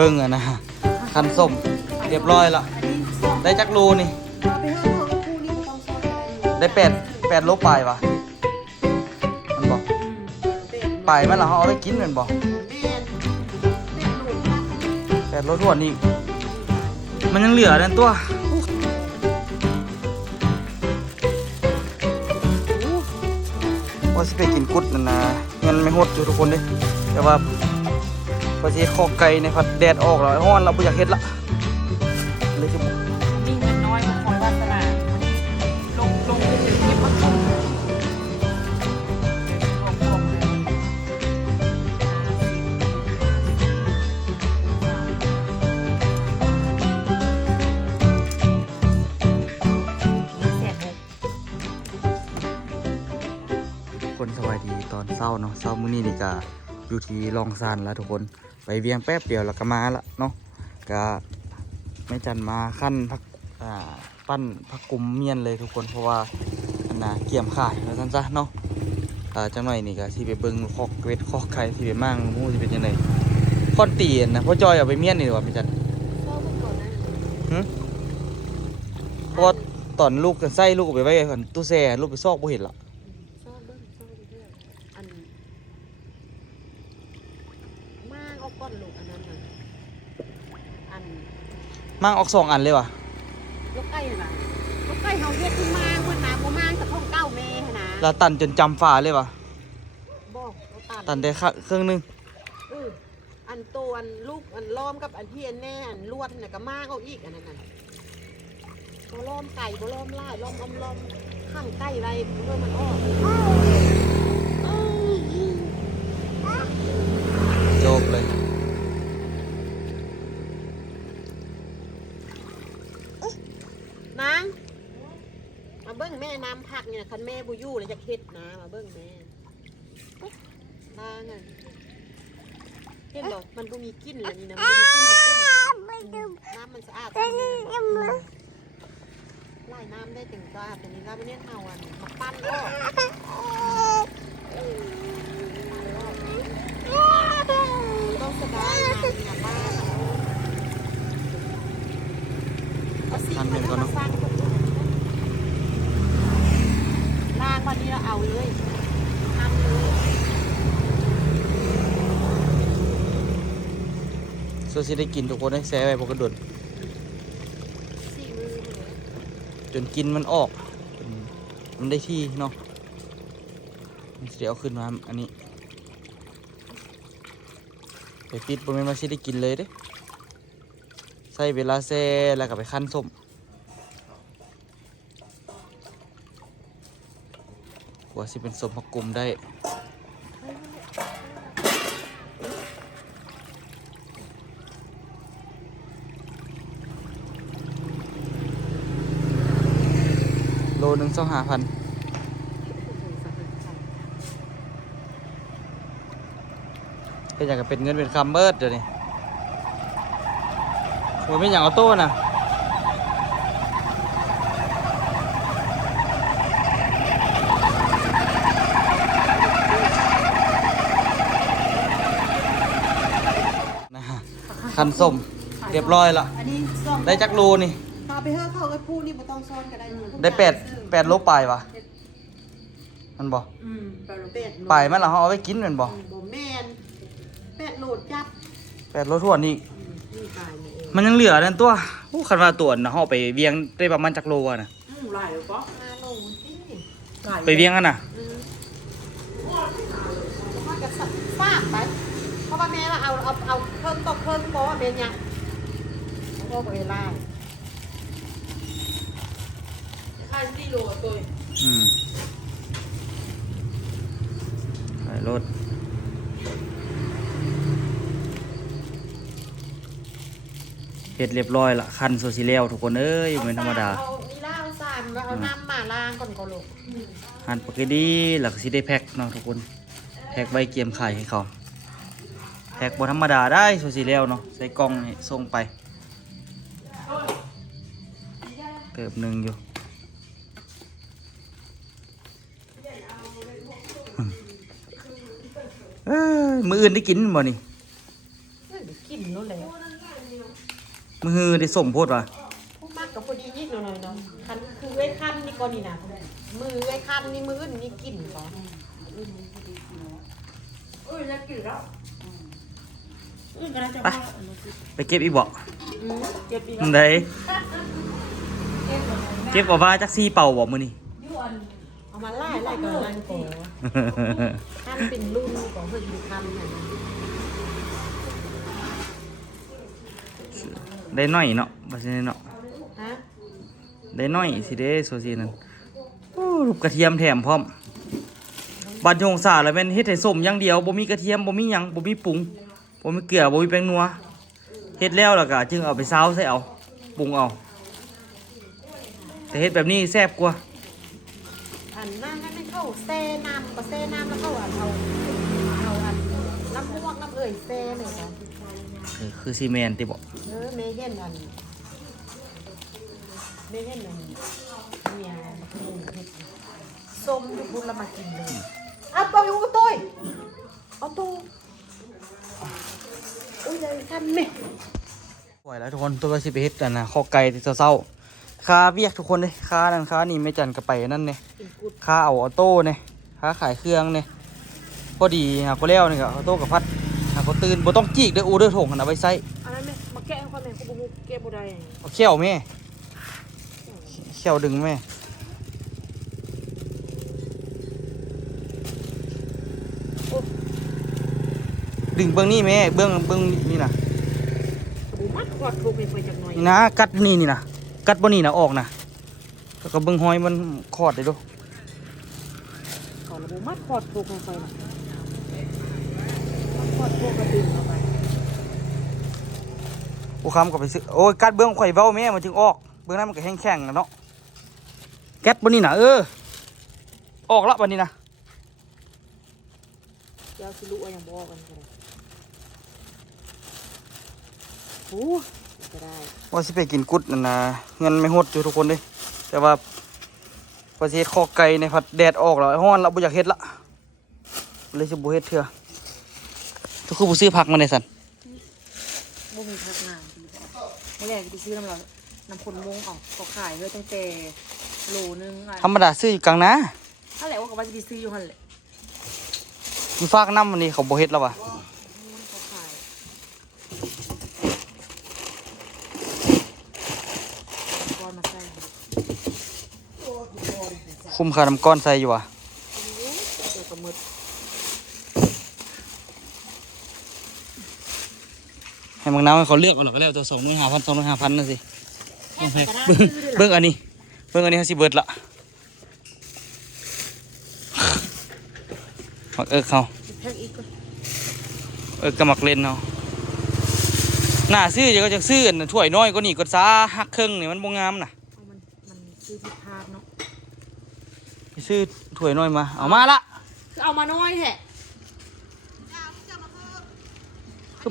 เบิ้งอะนะคันส้มเรียบร้อยละได้จักรูนี่ได้แปดโลปลายวะมันบอกปลายมันเหรอเขาเอาไปกินมันบอก8 โลทวนนี่มันยังเหลือนั่นตัวว่าสิไปกินกุดนั่นนะเงินไม่หดอยู่ทุกคนดิแต่ว่าพอสิคอไก่ในผัดแดดออกแล้วฮ้อนเราไม่อยากเฮ็ดละเลยจะมีเงินน้อยบางคนวาสนาลงไปถึงเก็บมะกรูดรวมเลยคนสวัสดีตอนเช้าเนาะเช้ามื้อนี้นี่ก็อยู่ที่ลองซานแล้วทุกคนไปเวียงแป๊บเดียวแล้วก็มาละเนาะก็ไม่จันมาขั้นพักปั้นพักกุมเมียนเลยทุกคนเพราะว่าอันน่ะเกี่ยมข่ายแล้วท่านจ้ะเนาะจังหน่อยนี่ก็ที่ไปเบิ่งคอกเวทคอกไข่ที่ไปมั่งมู้ที่เป็นยังไงค่อนตีนนะพ่อจอยเอาไปเมียนนี่หรอไม่จันเพราะว่าตอนลูกกันไส้ลูกเอาไปไว้ก่อนตู้แช่ลูกไปซอกบ่เห็นละก้อนลูกอันนั้นน่ะมั่งออก2 อันเลยวะลูกไก่น่ะลูกไก่เฮาเฮ็ดที่มางเพิ่นน่ะบ่มางแต่ของเก้าแม่หั่นน่ะเราตันจนจำฝาเลยวะบ่ตันได้เครื่องนึงอันโตอันลูกอันล้อมกับอันที่อันแน่อันลวดน่ะก็มางเอาอีกอันนั้นน่ะบ่ล้อมไก่บ่ล้อมลายล้อมล้อมข้างไก่ไว้เพื่อมันออกจบเลยนางมาเบิ้งแม่น้ำผักเนี่ยคันแม่บุยู่เลยจะเค็ดนะมาเบิ้งแม่นางอ่ะเห็นบอกมันก็มีกลิ่นเลยนี่นะมันมีกลิ่นกับกุ้งน้ำมันสะอาดไล่น้ำได้ถึงสะอาดแต่นี้น้ำมันเนี่ยเฮาอ่ะมาปั้นก็ต้องสบายนะเนี่ยบ้านทันเป็นก่อนเนาะล่างวันนี้เราเอาเลยทำเลยส่วนที่ได้กินทุกคนได้แซ่ไปพวกกระโดดจนกินมันออกมันได้ที่เนาะเดี๋ยวเอาขึ้นมาอันนี้ไปปิดบนไม่มาสิได้กินเลยเด้ใส่เวลาแซ่แล้วก็ไปคั่นส้มกว่าสิเป็นส้มผักกุมได้โลนึง25,000เป็นอย่างกับเป็นเงินเป็นคำเบิดเดี๋ยวนี้ผมไม่อย่างเอาโต้นะคันส้มเรียบร้อยละได้จักรูนี่พาไปเฮ้อเข้ากับผู้นี่บ่ต้องซ้อนก็ได้ได้8 โลปลายวะมันบอกปลายมันเหรอเขาเอาไปกินมันบอกบ่แม่น8 โลจับ8 โลทวนนี่มันยังเหลือนั่นตัวคันว่าตัวนะเขาไปเวียงได้ประมาณจักโลวะนะหลายก็5 โลไปเวียงกันนะว่าจะฟาดไปเพราะว่าแม่ว่าเอาเพิ่มต่อเพิ่มเพราะว่าเป็นยังเพราะว่าเวลาค่า4 โลตัวขายรถเฮ็ดเรียบร้อยละคันโซซิเลียวทุกคนเอ้ยเป็นธรรมดานี่ล่าเอาสามเอาน้ำมาล้างก่อนก็ลูกหั่นปกติหลักสิได้แพ็คเนาะทุกคนแพ็คไว้เกียมไข่ให้เขาแพ็คบ่ธรรมดาได้โซซิเลียวเนาะใส่กล่องนี่ส่งไปเติบหนึ่งอยู่มื้ออื่นได้กินบ่นี่กินนู่นเลย มือได้สมโพดว่ะ ผู้มากกับพอดีนิดหน่อยเนาะคันคือไว้คันนี่ก่อนนี่นะมือไว้คันนี่มืออื่นนี่กินก่อน ไปเก็บอีกบ่ เก็บอีก ได้เก็บออกมาจักซี่เป่าบ่มื้อนี้ เอามาไล่ก่อนลังก่อคันเป็นรุ่นก่อนเพื่ออยู่คันน่ะ ได้น้อยเนาะบ่ใช่เนาะ ฮะ ได้น้อยสิเด้โซซีนั่นโอ้รูปกระเทียมแถมพร้อมบัดยงสาแล้วแม่นเฮ็ดให้ส้มอย่างเดียวบ่มีกระเทียมบ่มีหยังบ่มีปรุงบ่มีเกลือบ่มีแป้งนัวเฮ็ดแล้วก็จึงเอาไปซาวใส่เอาปรุงเอาแต่เฮ็ดแบบนี้แซ่บกว่า อันนั่นให้มันเข้าแซ่น้ำก็แซ่น้ำแล้วเข้าอันเอาอันน้ำม่วงน้ำเอ่ยแซ่เนี่ยค่ะ คือซีเมนต์ติบ่ เมเห็นอันเมียส้มอยู่พุ่นละมากินเลยเอาไปอยู่กับตัวเอาตัวอุ้ยเลยทำไหม ปล่อยแล้วทุกคนตัวสิไปเฮ็ดกันนะข้อไก่ที่เศร้าๆค่าเวียกทุกคนเลยค่านั่นค่านี่ไม่จันก็ไปนั่นเนี่ยค่าเอาออโต้เนี่ยค่าขายเครื่องเนี่ยพอดีหาก็แล้วนี่ก็ออโต้กับพัดหาก็ตื่นบ่ต้องจีกเด้ออูเด้อถงกันเอาไว้ใส่ อะไรไหมมาแกะเขาไหมเขาบอกแกะบ่ได้ เอาเขี้ยวแม่เขี้ยวดึงแม่ดึงเบื้องนี่แม่เบื้องนี่นะ บูมัดขอดถูกไปจากหน่อย นี่นะกัดนี่นะกัดบ่นี่นะออกนะแล้วก็เบื้องหอยมันคอดเลยดู ขอระบูมัดขอดถูกลงไปนะขอดถูกกระดึงเข้าไป ผู้ค้ำก็ไปซื้อโอ้ยกัดเบื้องข่อยเว้าแม่มันจึงออกเบื้องนั้นมันก็แข็งๆนะเนาะแก๊สบ่นี่นะออกละบัดนี้นะ เดี๋ยวสิรู้ว่ายังบอกกันก็ได้โอ้ก็ได้ ว่าสิไปกินกุดนั่นนะเงินไม่หดอยู่ทุกคนเลยแต่ว่าพอสิเฮ็ดข้อไก่ในผัดแดดออกแล้วฮ้อนแล้วบ่อยากเฮ็ดละเลยสิบ่เฮ็ดเถื่อทุกคนบ่ซื้อผักมาได้สั่น บ่มีพักงานดีบ่แรกไปซื้อน้ำคนวงเอาเขาขายเลยตั้งแต่โลนึง ธรรมดาซื้ออยู่กลางนา ถ้าแหละว่าก็ว่าจะไปซื้ออยู่หั่นแหละ อยู่ฝากน้ำวันนี้เขาบ่เฮ็ดแล้วว่ะ เขาขายก้อนมาใส่ คุ้มค่าน้ำก้อนใส่อยู่ว่ะ เดี๋ยวก็หมด ให้บางน้ำให้เขาเลือกเอาหรอกก็แล้วตัว25,000นั่นสิ แค่ก็ได้ เบิ่งอันนี้เขาสิเบิดละมักเขา แพ็คอีกก็ ก็มักเล่นเขาหน้าซื้อจะก็จะซื้ออันถ้วยน้อยก็นี่ก็ซาหักครึ่งนี่มันบ่งามน่ะ มันซื้อผิดพลาดเนาะ ไปซื้อถ้วยน้อยมาเอามาละ คือเอามาน้อยแท้ คือ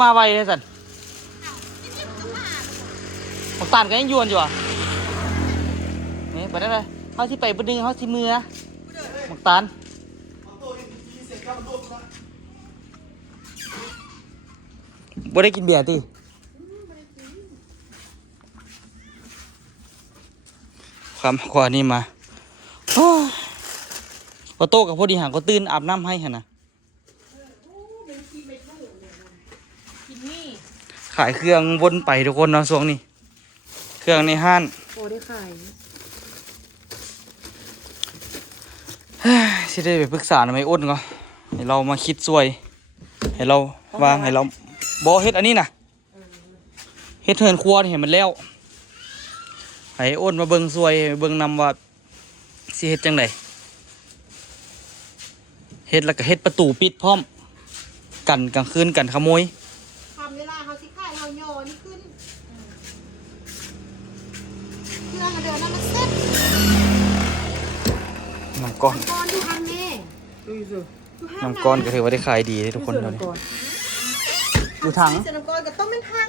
มาไวเลยสันหมกตานก็ยังยวนอยู่อ่ะนี่ไปได้เลยเขาที่ไปบดึงเขาที่มือนะหมกตานบ่ได้กินเบียร์ติความกว่านี้มาโอ้ยพอโตกับพอดีห่างก็ตื่นอาบน้ำให้หั่นนะ กินนี่ ขายเครื่องวนไปทุกคนเนาะช่วงนี้ เครื่องในห้าน โอ้ได้ขาย สิได้ไปปรึกษาทำไมอ้นก็ให้เรามาคิดช่วย ให้เราวางให้เราบ่เฮ็ดอันนี้นะเฮ็ดเทินครัวนี่ให้มันแล้วให้อ้นมาเบิ่งช่วยเบิ่งนำว่าสิเฮ็ดจังไดเฮ็ดแล้วก็เฮ็ดประตูปิดพร้อมกันกลางคืนกันขโมย ทำเวลาเขาสิขายเขาโยนี่ขึ้นเครื่องเดินแล้วมันเซ็ต น้ำก้อน ก้อนที่ทำนี่ น้ำก้อนก็ถือว่าได้ขายดีเลยทุกคนเราเนี่ยอยู่ถัง เสน้ำก้อนก็ต้องเป็นถัง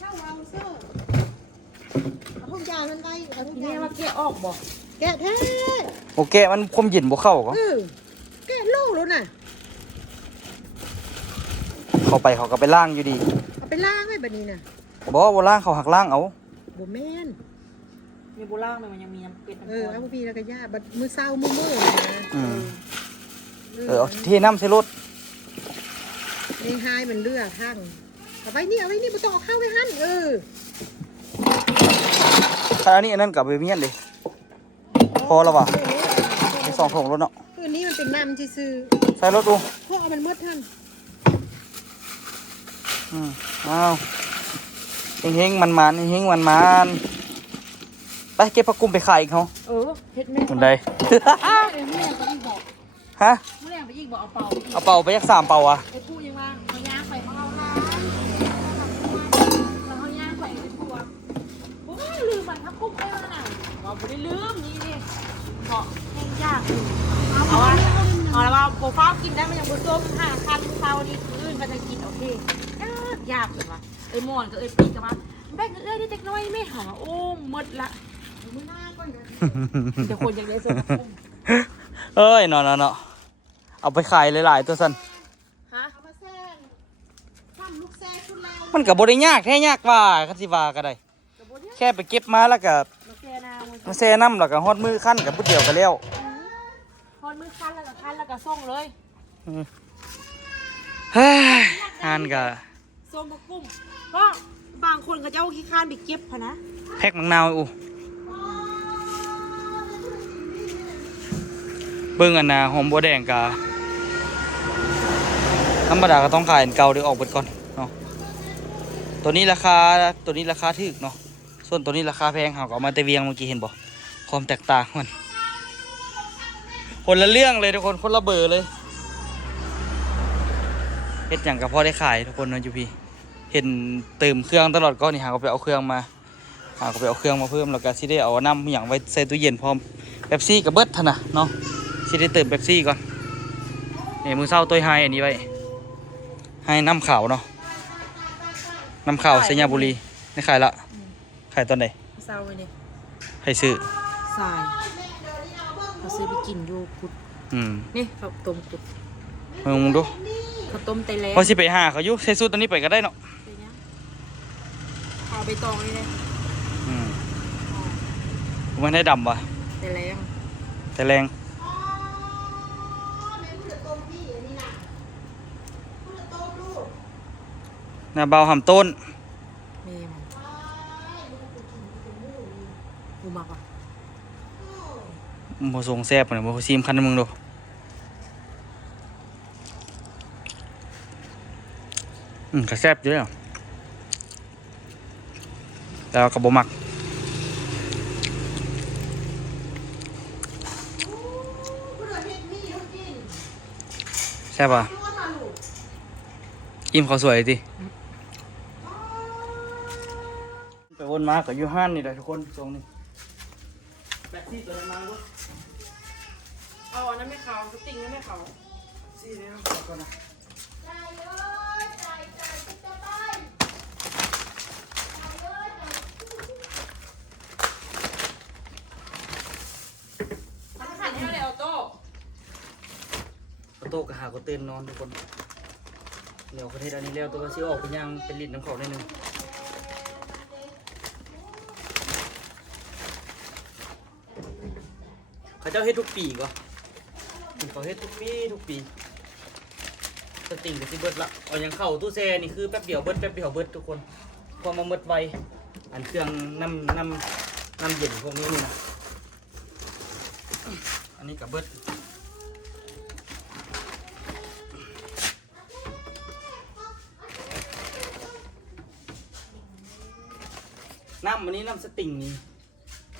ข้าววางเสื้อเอาทุกอย่างมันไว้เอาทุกอย่างมาแกะออกบ่แกะแท้ โอเคมันความเย็นบ่เข้าก็ แกะโล่แล้วน่ะ เขาไปเขาก็ไปล่างอยู่ดี เอาไปล้างไว้บัดนี้น่ะ บอกว่าล่างเขาหักล่างเอา บ่แม่น มีโบราณมันยังมีน้ำเป็ดน้ำ เอ ป อ ลา เอาพี่แล้วก็ย่าบัดมื้อเช้ามื้อนะ อืมเอาเทน้ำใส่รถ นี่หายมันเลือทั้งเอาไว้นี่บ่ต้องเอาเข้าไว้หั่นถ้าอันนี้อันนั้นกลับไปเมียนเลยพอแล้ววะไป2 ถุงรถเนาะ อันนี้มันเป็นน้ำซื่อ ใส่รถดู ๆเพราะเอามันหมดท่าน อ้าวเฮงๆมันๆเฮงๆมันๆไปเก็บผักกุ้งไปขายอีกเขา เฮ็ดแม่ คนใด เมื่อแรงไปอีกบอก ฮะ เมื่อแรงไปอีกบอกเอาเป่า เอาเป่าไปยัก3 เป่าอ่ะ ไอ้ผู้ยังว่าเขาย่างไปเขาเอาน้ำแล้วเขาย่างไปไอ้ผู้โอ้ยลืมมันทับคุกได้แล้วน่ะว่าบ่ได้ลืมนี่ดิเพราะแห้งยากอยู่เอาละว่าโปรฟ้ากินได้มันยังบ่ส้ม5 คันเช้านี้อื่นมันจะกินโอเคยากเลยว่ะไอ้หมอนกับไอ้ปีกกับว่าแบกเอ้ยได้จักน้อยไม่หาโอ้หมดละมื้อหน้าก่อนเดี๋ยวคนยังได้ส้ม เอ้ยเนาะเอาไปขายหลายๆตัวสัน ฮะ เอามาแซ่งทำลูกแซ่ชุดแล้ว มันกับบริยากแท้ยากว่าคันสิว่าก็ได้แค่ไปเก็บมาแล้วก็ มาแซ่นา มาแช่น้ำแล้วก็ฮอดมือขั้นกับพุดเดียวก็แล้ว พอมือคันแล้วก็ส่งเลย เฮ้ยงานก็ ส่งกับกุ้มก็บางคนก็จะเอาขี้ข้านไปเก็บพะนะ แพ็กมังนาวอูเบิ่งอันน่ะหอมบัวแดงกะธรรมดาก็ต้องขายอันเก่าเดี๋ยวออกเบิดก่อนเนาะตัวนี้ราคาถูกเนาะส่วนตัวนี้ราคาแพงเขาก็เอามาแต่เวียงเมื่อกี้เห็นบ่ความแตกต่างมันคนละเรื่องเลยทุกคนคนละเบอร์เลยเฮ็ดอย่างกับพ่อได้ขายทุกคนเนาะอยู่พี่เห็นเติมเครื่องตลอดก็นี่หาก็ไปเอาเครื่องมาเพิ่มแล้วก็สิได้เอาน้ำอย่างไว้ใส่ตู้เย็นพร้อมเป๊ปซี่กับเบิร์ดท่านนะเนาะสิได้เติมเป๊ปซี่ก่อนนี่มือเศร้าตัวไฮอันนี้ไว้ให้น้ำขาวเนาะน้ำขาวสัญญาบุรีนี่ขายละขายตอนไหน เศร้าเลยเนี่ย ให้ซื้อ สายเขาซื้อไปกินอยู่กุดนี่ข้าวต้มกุด มึงดู ข้าวต้มไตแลง พอสิไปหาเขาอยู่ใส่สูตรตัวนี้ไปก็ได้เนาะ เอาไปตองนี่เลย มันได้ดำป่ะ ไตแลง แต่แรงน่าเบาหำต้น เมมกูมากว่ะ โมทรงแซ่บเลยโมซีมคันมึงดูก็แซ่บอยู่แล้วแต่กับบมักแซ่บป่ะอิ่มเขาวสวยดิไปวนมากับยูฮันนี่แหละทุกคนทรงนี้แบกซี่ตัวนั้นมาด้วย เอาอันนั้นไม่เขาสติงนั้นไม่เขา ซี่เลยนะก่อนนะ มันขันให้เราเลยออโต้ ประตูกระหาก็ตื่นนอนทุกคนเดี๋ยวประเทศอันนี้แล้วตัวก็ซิออกเป็นย่างเป็นลิ้นน้ำเขาได้หนึ่งเขาเจ้าเฮ็ดทุกปีก็เขาเฮ็ดทุกปีสติงกับซิเบิร์ดละเอาอย่างเข้าตู้แช่นี่คือแป๊บเดียวเบิร์ดทุกคนพอมาเบิดไวอันเครื่องน้ำเย็นพวกนี้นี่นะอันนี้กับเบิร์ดน้ำอันนี้น้ำสติงนี่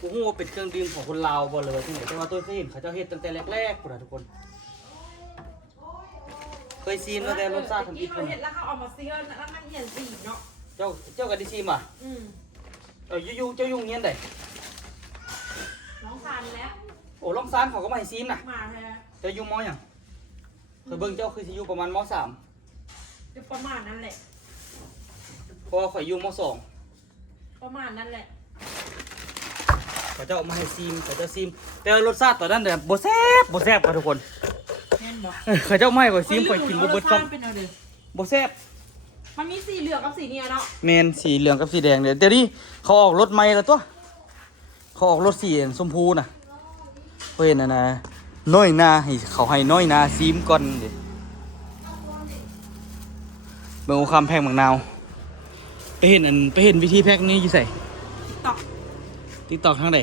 กูฮู้ว่าเป็นเครื่องดื่มของคนลาวบ่เลยที่ไหนแต่ว่าตัวเคยเห็นเขาเจ้าเฮ็ดตั้งแต่แรกๆพุ่นน่ะทุกคนเคยซีนมาแต่รสชาติทำอีกคน เห็นแล้วเขาเอามาเสื้อแล้วนั่งเหียนสีเนาะ เจ้ากันดิซีมอ่ะยุ่งเจ้ายุ่งเงี้ยนได้ น้องซันแล้ว โอ้ลองซานเขาก็มาให้ซีมน่ะ มาแท้ เจ้ายุ่งมอหยังเคยเบิ่งเจ้าคือสิอยู่ประมาณม.3 จะประมาณนั้นแหละ เพราะว่าข่อยอยู่ม.2 ประมาณนั้นแหละ เขาเจ้าเอามาให้ซีมเขาเจ้าซีมแต่รสชาติตอนนั้นเนี่ยบ่แซ่บค่ะทุกคน แน่นบ่ เขาเจ้าไม่ข่อยซีมข่อยกินบ่เบิดซ้ เป็นเอาดิ ำบ่แซ่บ มันมีสีเหลืองกับสีเนี่ยเนาะ เมนสีเหลืองกับสีแดงเดี๋ยวนี้เขาออกรถใหม่แล้วตัวเขาออกรถสีชมพูน่ะเห็นนะน้อยนาให้เขาให้น้อยนาซีมก่อนเดี๋ยวเบิ่งเอาคำแพงบางนาวไปเห็นวิธีแพ็กนี้อยู่ใส่ ต๊อก ติ๊กตอกทางใด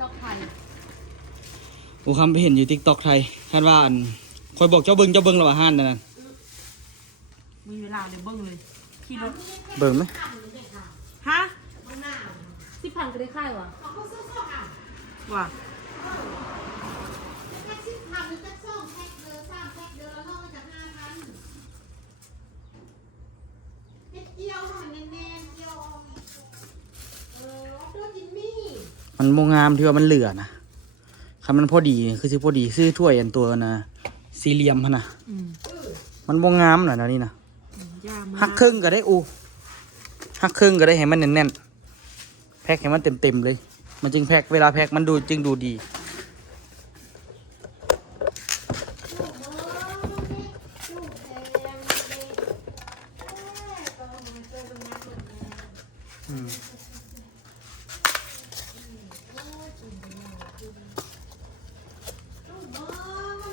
ต๊อกไทย โอ้คำไปเห็นอยู่ติ๊กตอกไทยคาดว่าคอยบอกเจ้าเบิ้งแล้วว่าห้านนั่น มีเวลาเลยเบิ้งเลยขี่รถ เบิ้งไหม ฮะ10,000ก็ได้ค่ายวะว่ะมันโมงามที่ว่ามันเหลือนะคำมันพอดีคือสิพอดีซื้อถ้วยอันตัวนะสี่เหลี่ยมพะนะมันโมงามหน่อยนะนี่นะ ยามา หักครึ่งก็ได้หักครึ่งก็ได้ให้มันแน่นๆแพ็คให้มันเต็มๆเลย มันจึงแพ็คเวลาแพ็คมันจึงดูดี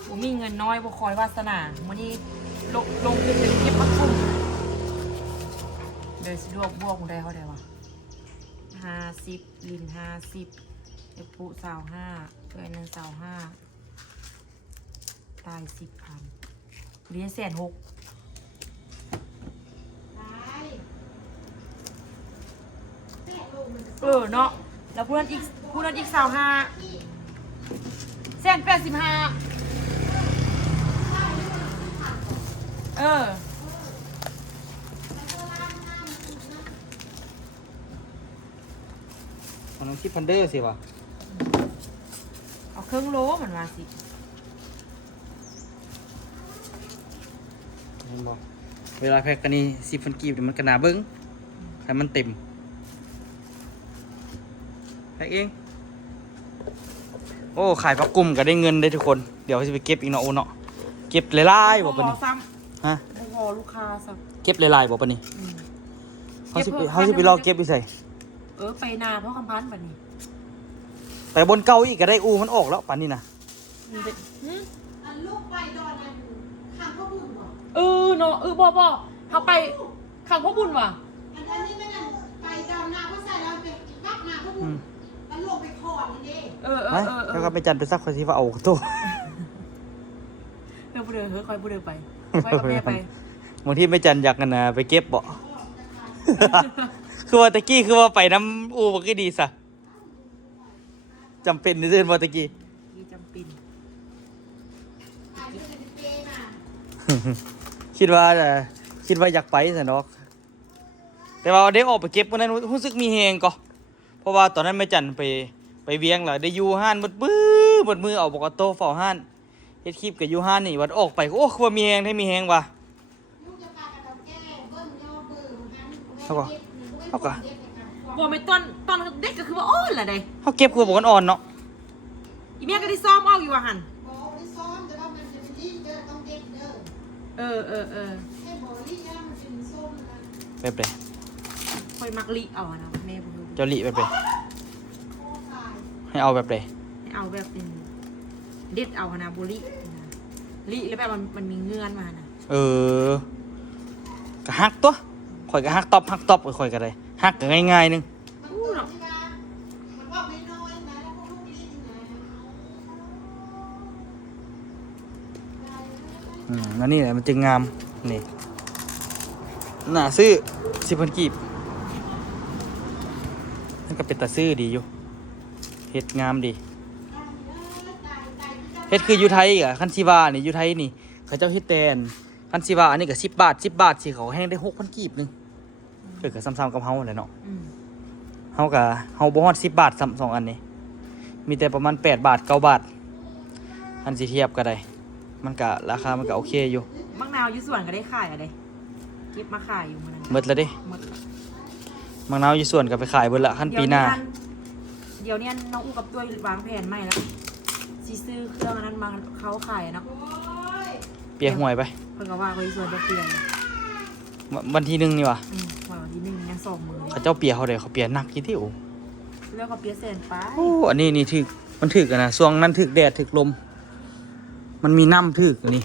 ผมมีเงินน้อยบ่คอยวาสนาวันนี้ลงคือเป็นเก็บมาคุ้มเดี๋ยวสิลวกบวกกูได้เท่าไหร่วะ50ลิน50เอปุ25เพื่อนนึง25ตาย10,000เรียน160,000เนาะแล้วผู้นั้นอีก25185มันต้องคิดพันเดอร์สิวะ เอาเครื่องโลมันมาสิ เห็นบอกเวลาแพ็คกันนี่10,000กีบมันกระนาเบิ้งแต่มันเต็มแพ็คเองโอ้ขายผักกุ่มก็ได้เงินได้ทุกคนเดี๋ยวจะไปเก็บอีกเนาะโอเนาะเก็บหลายๆบอกปะนี่ ซ้ ฮะ ำพอลูกค้าซ้ เก็บหลายๆบอกปะนี่เขาสิไปรอเก็บอีใส่ ำไปนาเพราะคำพันธ์แบบนี้ แต่บนเก่าอีกก็ได้อูมันออกแล้วป่านนี้นะ ลูกไปดอนอันข้างพ่อบุญบ่ เนาะบ่เขาไปขังพ่อบุญว่ะ อันนี้ไม่นั่นไปดอนนาเขาใส่แล้วไปพักนาพ่อบุญมันลงไปคอนี่เด้ ไปแล้วก็ไปจันไปซักคนที่ว่าเอาตัว เพื่อคอยผู้เดินไปคอยกับแม่ไป บางทีไม่จันอยากกันนะไปเก็บบ่ คือว่าตะกี้คือว่าไปน้ำอูมันก็ดีซะจำเป็นในเรื่องว่าตะกี้ มีจำเป็น คิดว่าอยากไปสินอกแต่ว่าเด็กออกไปเก็บวันนั้นรู้สึกมีแฮงก็เพราะว่าตอนนั้นไม่จันไปเวียงแล้วได้อยู่ห้านหมดมือเอาบอกโตเฝ้าห้านเฮ็ดคลิปกับอยู่ห้านนี่วันออกไปโอ้คือว่ามีแฮงได้มีแฮงว่ะเขาก็ บ่ไม่ตอนเด็กก็คือว่าอ้อนแหละเด้ เขาเก็บคือบอกกันอ่อนเนาะ อีเมียก็ได้ซ้อมเอาอยู่ว่าหัน บอกได้ซ้อนแต่ว่ามันจะเป็นรีบเด้อต้องเด็กเด้อให้บอกรีบย่ามันเป็นส้มนะ แบบใด คอยมักลิเอานะแม่บ่รู้ เจ้าลิแบบใด โอ้ตาย ให้เอาแบบใด ให้เอาแบบเป็นเด็ดเอานะบุลินะลิแล้วแบบมันมีเงื่อนมานะ ก็ฮักตัวข่อยก็ฮักตอบข่อยก็ได้ฮักก็ง่ายๆนึง อู้เนาะ มันว่าไม่น้อยนะแล้วพวกลูกรีบนะ นั่นนี่แหละมันจึงงามนี่น่าซื้อ10,000กีบนั่นก็เป็นตาซื้อดีอยู่เฮ็ดงามดีเฮ็ดคืออยู่ไทยอ่ะคันซิวานี่อยู่ไทยนี่เขาเจ้าเฮ็ดแตนคันซิวาอันนี้ก็10 บาทสิเขาแห้งได้ 6,000 กีบนึงก็ซ้ำๆกับเฮาแหละเนาะเฮาบ่ฮอด10 บาทซ้ำ2อันนี้มีแต่ประมาณ8 บาท 9 บาทอันสิเทียบก็ได้มันก็ราคามันก็โอเคอยู่ บางนาวอยู่สวนก็ได้ขายอะเด้เก็บมาขายอยู่มัน หมดแล้วเด้ หมด มะนาวอยู่ส่วนก็ไปขายเบิดละคันปีหน้า เดี๋ยวนี้น้องอู้กับตัววางแผนใหม่แล้วสิซื้อเครื่องอันนั้นมาเขาขายเนาะ เปียกหวยไป เพิ่นก็ว่าไว้ส่วนจะเปลี่ยน วันที่หนึ่งนี่วะ วันที่1ยัง2มื้อ เขาเจ้าเปียเขาเลยเขาเปียนักกี่ที่โอ้ แล้วก็เปียแสนไป โอ้อันนี้นี่ถึกมันถึกอะนะช่วงนั้นถึกแดดถึกลม มันมีน้ำถึกอันนี้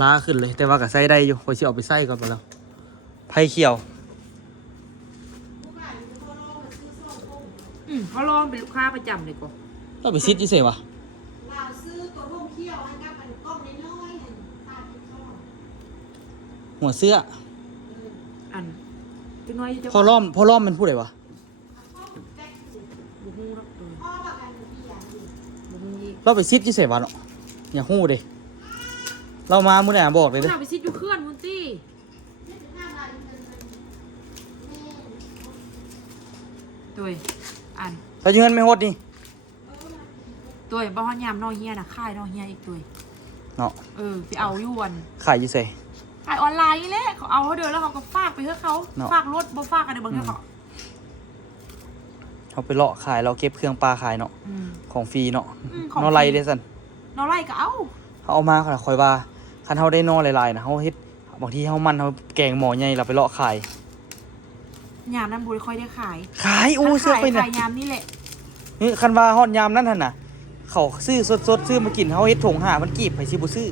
ล้าขึ้นเลย แต่ว่าก็ใส่ได้อยู่คอยสิเอาไปใส่ก่อนไปแล้วไผ่เขียว เขาลองเป็นลูกค้าประจำเลยก็ เราไปซิดยี่เสวะ เราซื้อตัวร่มเที่ยวให้กับมันก้มน้อยๆนั่นตามที่ชอบ หัวเสื้อ อันจังน้อยจะ พอล้อมมันพูดอะไรวะ บุ้งเนาะ พ่อบอกกันเที่ยว บุ้งยี่ เราไปซิดยี่เสวะเนาะอย่าหู้เด้เรามามื้อไหนบอกเลยเด้อ เราไปซิดอยู่เคลื่อนมุนตี้ตัวอัน ถ้าอยู่เงินไม่โหดนี่ ตัวบ้านยามนอเฮียน่ะค่ายนอเฮียอีกตัว เนาะ ไปเอาอยู่วัน ขายยี่เส ขายออนไลน์นี่แหละเขาเอาเดี๋ยวแล้วเขาก็ฝากไปเถอะเขา เนาะ ฝากรถบ่ฝากกันในบางเท่าเขา เขาไปเลาะขายเราเก็บเครื่องปลาขายเนาะ อืม ของฟรีเนาะ ของ นอไรเด้สัน นอไล่ก็เอา เขาเอามาค่ะคอยว่าคันเขาได้นอหลายๆนะเขาเฮ็ดบางทีเขามันเขาแกงหมอใหญ่เราไปเลาะขาย ยามนั้นบุรีค่อยได้ขาย ขายอู้เสื้อไปน่ะ ขายยามนี่แหละ นี่คันว่าฮอดยามนั้นหั่นน่ะ เขาซื้อสดๆซื้อมากินเขาเฮ็ดถุงหามันกีบไปสิบ่ซื้อ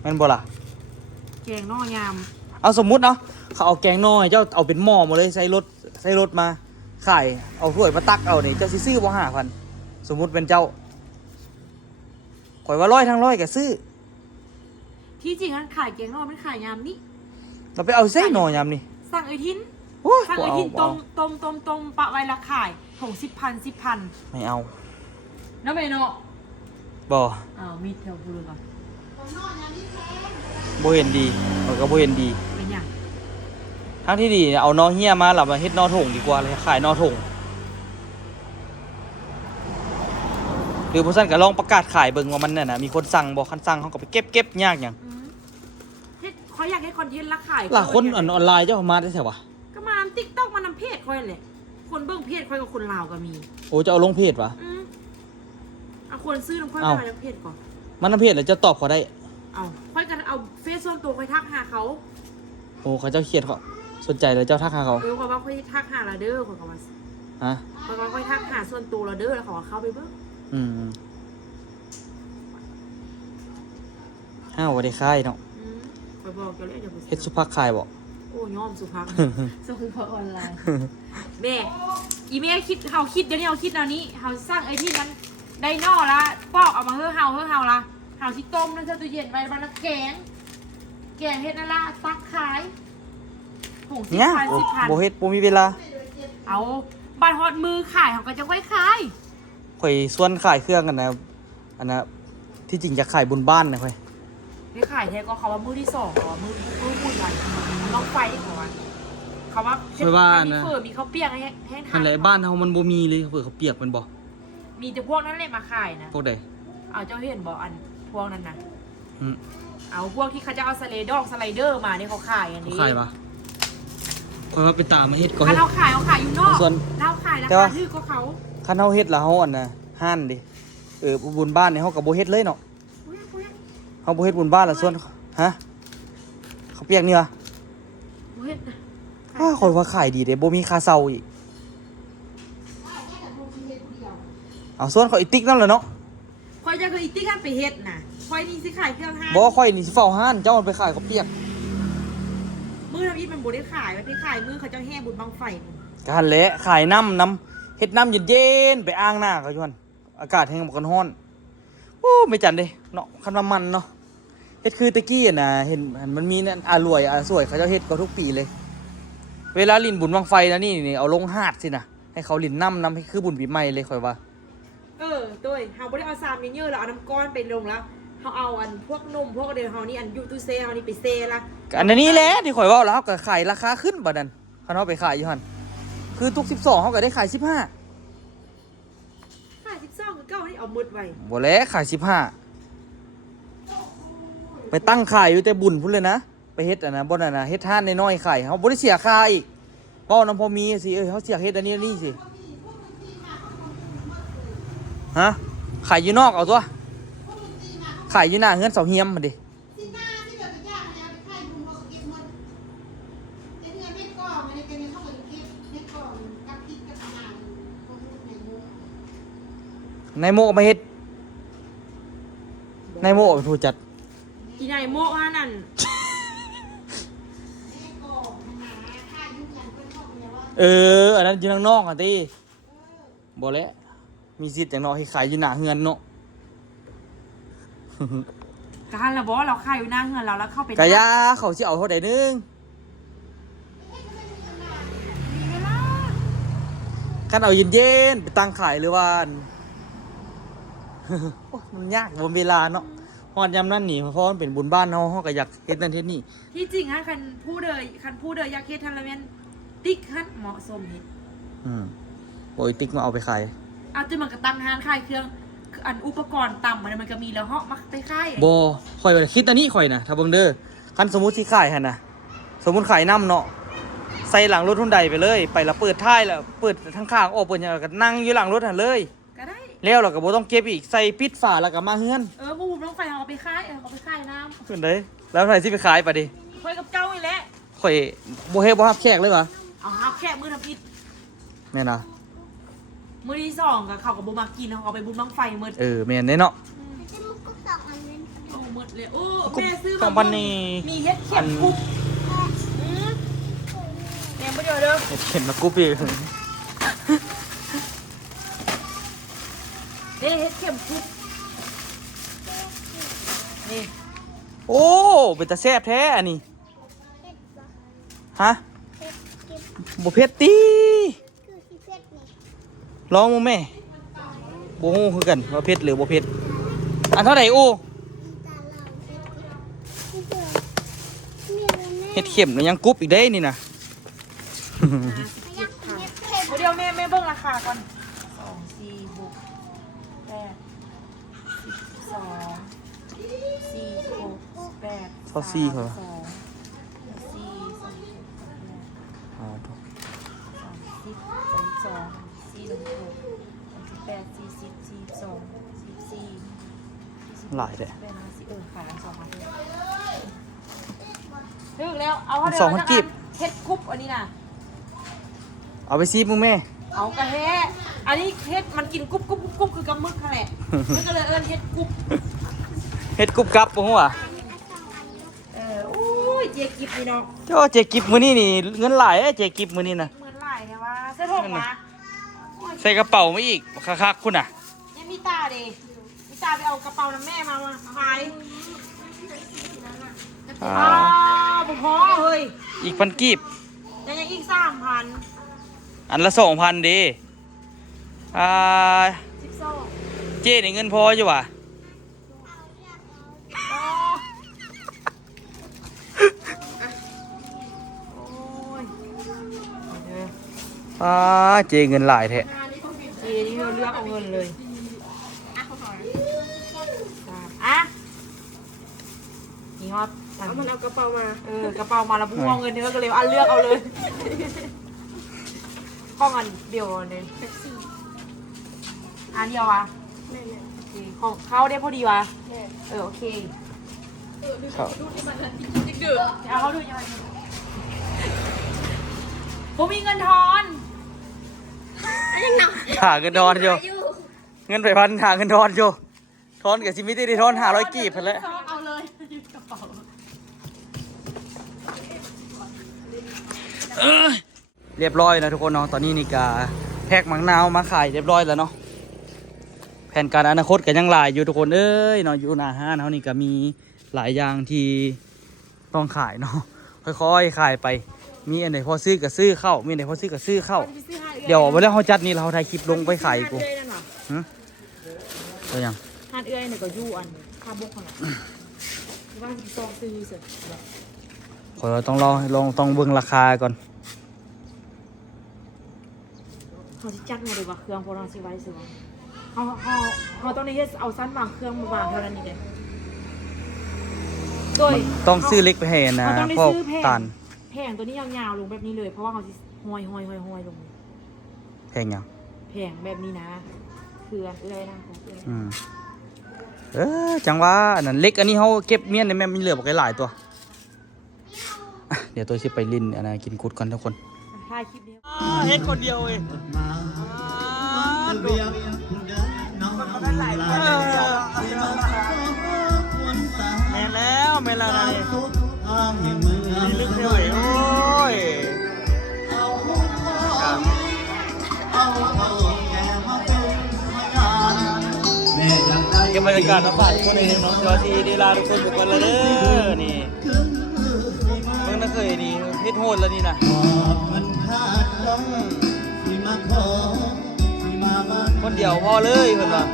แม่นบ่ล่ะ แกงนอยาม เอาสมมุติเนาะเขาเอาแกงน้อยเจ้าเอาเป็นหม้อมาเลยใส่รถมาขายเอาถ้วยมาตักเอานี่เจ้าสิซื้อบ่5,000สมมุติเป็นเจ้าข่อยว่า100ทั้ง100ก็ซื้อ ที่จริงนั้นขายแกงนอมันขายยามนี้ เราไปเอาใส่หน่อยามนี่ สั่งไอทิน โอ้ย สั่ง บ่ ไอ เอา ทิน บ่ ตรงปะไว้ละขายถุง10,000 ไม่เอา น้ำเมโน บ่ อ้าวมีแถวพูดก่อน ผมนอนอย่างนี้แพง บ่เห็นดีมันก็บ่เห็นดี เป็นอย่าง ทั้งที่ดีเนี่ยเอานอเฮียมาหลับมาเฮ็ดนอถงดีกว่าเลยขายนอถงหรือพวกท่านก็ลองประกาศขายเบิ่งว่ามันน่ะนะมีคนสั่งบอกคันสั่งเขาก็ไปเก็บยากหยัง เฮ็ดเขาอยากให้คอนเทนต์ละขาย หลายคนออนไลน์เจ้ามาได้แถววะ ก็มานำติ๊กต็อกมานำเพจค่อยแหละคนเบิ่งเพจค่อยกับคนลาวก็มี โอ้จะเอาลงเพจวะ เอาคนซื้อน้ำค่อย เอ้า ไปในเพจก่อน มันน้ำเพจแล้วจะตอบเขาได้ เอาค่อยกันเอาเฟซส่วนตัวค่อยทักหาเขา โอ้เขาเจ้าเครียดเขาสนใจแล้วเจ้าทักหาเขา ค่อยว่าค่อยทักหาเราเด้อค่อยก็ว่า ฮะ ค่อยว่าค่อยทักหาส่วนตัวเราเด้อแล้วเขาว่าเข้าไปเบิ่ง อืมห้าวบ่ได้ค่ายเนาะ ค่อยบอกเจ้าเลยเดี๋ยวไป เฮ็ดสุภักขายบ่ โอ้ยอมสุภาพสุภาพออนไลน์แม่อีเมลคิดเฮาคิดเดี๋ยวนี้เฮาคิดแนวนี้เฮาสร้างไอ้ที่นั้นได้นอละปอกเอามาเฮ้อเฮาละเฮาสิต้มแล้วใส่ตู้เย็นไว้วันละแกงเฮ็ดนั่นละตักขายถุง10,000 เนี่ยโอ้บ่เฮ็ดบ่มีเวลา เอาบัตรฮอดมือขายเขาก็จะไว้ขาย ข่อยส่วนขายเครื่องกันนะอันน่ะที่จริงจะขายบุญบ้านนะข่อย ไม่ขายแท้ก็เขาว่ามือที่2เขาว่ามือบุญวันลองไฟเขาว่าเฟอร์มีข้าวเปียกแห้ง นั่นแหละบ้านเฮามันบ่มีเลยเผื่อเขาเปียกมันบ่ มีแต่พวกนั้นเลยมาขายนะ พวกใด เอาเจ้าเห็นบ่อันพวกนั้นนะ อืม เอาพวกที่เขาจะเอาสไลเดอร์มาเนี่ยเขาขายอัน เขา นี้ ขายปะข่อยว่าไปตามมาเฮ็ดก่อน ถ้าเราขายอยู่นอก ส่วน เราขายรา แต่ คา ว่า ถือก็เขา คันเฮาเฮ็ดแล้วเฮาอันน่ะห้านดิบุญบ้านนี่เฮาก็บ่เฮ็ดเลยเนาะเฮาบ่เฮ็ดบุญบ้านละส่วนฮะเขาเปียกนี่วะ เฮ็ด ข่อยว่าขายดีเด้บ่มีค่าเช่าอีกเอาส่วนข่อยอีติ๊กนั่นแหละเนาะ คอยจะคืออีติ๊กให้ไปเฮ็ดน่ะคอยนี่สิขายเครื่องห้าง บ่ข่อยนี่สิเฝ้าห้านเจ้ามันไปขายเขาวเปียก มือทำอีมันบ่ได้ขายไว้ไปขายมือเขาเจ้าแห่บุญบังไฟนี่ ก็หั่นแหละขายน้ำเฮ็ดน้ำเย็นๆไปอ้างหน้าเขาอยู่หั่นอากาศแห้งบ่กันร้อนโอ้ไม่จันเด้เนาะคันว่ามันเนาะเฮ็ดคือตะกี้อะนะเห็นมันมีนั่นอารวยสวยเขาเจ้าเฮ็ดก็ทุกปีเลย เวลาลินบุญบังไฟนะนี่เอาลงหาดสินะให้เขาลินน้ำให้คือบุญปีใหม่เลยค่อยว่า ตัวเฮาบ่ได้เอาซามเยอะๆแล้วเอาน้ำก้อนไปลงแล้วเฮาเอาอันพวกนมพวกเดียวเฮานี่อันยูทูเซเฮานี่ไปเซละ อันนี้แหละที่ข่อยเว่าแล้วเขาก็ขายราคาขึ้นบัดนั้นเขาเอาไปขายอยู่หั่นคือทุก12เขาก็ได้ขาย15 ขาย12คือเก่านี่เอาหมดไว้ บ่แล้วขาย15ไปตั้งขายอยู่แต่บุญพุ่นเลยนะไปเฮ็ดอันนะบ่นั่นน่ะเฮ็ดทานน้อยๆขายเฮาบ่ได้เสียค่าอีกเว้านำพอมีสิเฮาเสียเฮ็ดอันนี้สิฮะขายอยู่นอกเอาตัวขายอยู่หน้าเฮือนเสาเฮียมมันดิ สิหน้าที่เดือดยากเนี่ยไปขาย นายโมมาเฮ็ดนายโมเป็นผู้จัด อีนายโมกนั่น อันนั้นอยู่ข้างนอกอ่ะติบ่แล้วมีสิทธิ์จังเนาะให้ขายอยู่หน้าเฮือนเนาะ การระบอกเราขายอยู่หน้าเงินเราแล้วเข้าไป กะยาเขาสิเอาเท่าใดนึงคันเอาเย็นๆไปตั้งขายหรือว่า โอ้ยมันยากบ่เวลาเนาะฮอดยามนั้นนี่เพราะมันเป็นบุญบ้านเฮาก็อยากเฮ็ดนั่นเฮ็ดนี่ ที่จริงฮะคันผู้เดยอยากเฮ็ดทันละเมียนติ๊กฮันเหมาะสมเฮ็ด โอ้ยติ๊กมาเอาไปขาย เอาจนมันก็ตั้งร้านขายเครื่องอันอุปกรณ์ต่ำมันก็มีแล้วเฮาะมาไปขาย บ่ข่อยว่าคิดอันนี้ข่อยนะถ้าเบิ่งเด้อคันสมมุติสิขายหั่นน่ะสมมุติขายน้ำเนาะใส่หลังรถหุ่นใดไปเลยไปแล้วเปิดท้ายแล้วเปิดทางข้างออกเปิดหยังแล้วก็นั่งอยู่หลังรถหั่นเลย ก็ได้ แล้วเราก็บ่ต้องเก็บอีกใส่ปิดฝาแล้วก็มาเฮือน บูมต้องไฟเอาไปขายเอาไปขายน้ เพิ่นเด้แล้วใครสิไปขายปะดิ ำค่อยกับเจ้าอีแหละ ข่อยบ่เฮ็ดบ่รับแขกเลยวะ เอาฮับแค่มือทำอิด แม่นนะ มือที่สองกับเขากับบูมากินเขาเอาไปบุญบังไฟมืด แม่นเด้เนาะ โอ้มืดเลยโอ้แม่ซื้อ ต้องปันนี่ มีเฮ็ดเข็มคุบแม่ไม่เดียวเด้อ เฮ็ดเข็มมากุ๊บอีก เด้เฮ็ดเข็มคุบนี่ โอ้เป็นตาแซ่บแท้อันนี้ฮะบ่เผ็ดติลองมึงแม่บ่ฮู้คือกันว่าเผ็ดหรือบ่เผ็ดอันเท่าใดโอ้เฮ็ดเข็มแล้วยังกรุบอีกเด้นี่นะ เดี๋ยวแม่เบิ่งราคาก่อน2 4 6 8 12 4 6 8 เขาซี่เขา 2 4 2 หลายเด้ ถึงแล้วเอาเขา สองพันกีบ เฮ็ดคุบอันนี้นะ เอาไปซีมึงแม่ เอากระแฮอันนี้เฮ็ดมันกินกุ๊บคือกำมึกค่ะแหละมันก็เลยเฮ็ดกุ๊บ เฮ็ดกรุบกรับบ่ฮู้อ่ะ โอ้ยเจ๊กิบนี่เนาะ เจ้าเจกิบมื้อนี้นี่เงินหลายเด้เจกิบมื้อนี้น่ะ เหมือนไหลแต่ว่าเสื้อถกมา ใส่กระเป๋ามาอีกคักๆคุณน่ะ ยังมีตาดิมีตาไปเอากระเป๋าน้ำแม่มาขายบุพอเฮ้ย อีกพันกีบ ยังอีก3,000 อันละ 2,000เด้12เจ้นี่เงินพออยู่ว่ะ โอ้ย เจ้เงินหลายแท้ ทีนี้เราเลือกเอาเงินเลยนี่ฮอตเอามันเอากระเป๋ามากระเป๋ามาแล้วบุ้งเอาเงินเนื้อก็เลยเลือกเอาเลยข้องอันเดียวเลยอันเดียววะของเขาได้พอดีวะโอเค ครับ เอาเขาดูยังไงผมมีเงินทอน หาเงินทอนอยู่เงินไปพันหาเงินทอนอยู่ทอนกับชีวิตได้ทอน500กีบพันแล้ว เอาเลยกระเป๋า เรียบร้อยนะทุกคนเนาะตอนนี้นี่กาแพ็กมังนาวมาขายเรียบร้อยแล้วเนาะแผนการอนาคตก็ยังหลายอยู่ทุกคนเอ้ยเนาะอยู่หน้าห้างเขานี่ก็มีหลายอย่างที่ต้องขายเนาะค่อยๆขายไปมีอันไหนพอซื้อก็ซื้อเข้ามีอันไหนพอซื้อก็ซื้อเข้าเดี๋ยววันแรกเขาจัดนี่เราถ่ายคลิปลงไปขายกูตัวยัง ทานเอื้อยเนี่ยก็ยู่อันค่าบกของเราว่าจะซองซื้อเสร็จ ขอต้องลองต้องเบิ่งราคาก่อน เขาจะจัดมาเลยว่าเครื่องพวกเราซื้อไว้สิวะเขาต้องในเฮ็ดเอาสั้นวางเครื่องมาวางเท่านั้นนี่เองโดย ต้องซื้อเล็กไปให้นะ เขาต้องได้ พวก ซื้อแพ ตัน แผงตัวนี้ยาวๆลงแบบนี้เลยเพราะว่าเขาจะห้อยลง แพงยัง แผงแบบนี้นะเครือเอื้อยนะของเอื้อย จังว่าอันนั้นเล็กอันนี้เขาเก็บเมียนในแม่มีเหลือบอกหลายตัวเดี๋ยวตัวชิไปลินอันนั้นกินกุดก่อนทุกคน ถ่ายคลิปนี้ เฮ็ดคนเดียวเอง เ หลายคน แม่แล้วแม่ละไงนี่ลึกเท่าไหร่โอ้ยเก็บบรรยากาศมาฝากทุกคนในน้องจอทีดีลาทุกคนทุกคนละเด้อนี่เมื่อนักเคยนี่เพชรโหดแล้วนี่นะคนเดียวพอเลยเพื่อนว่า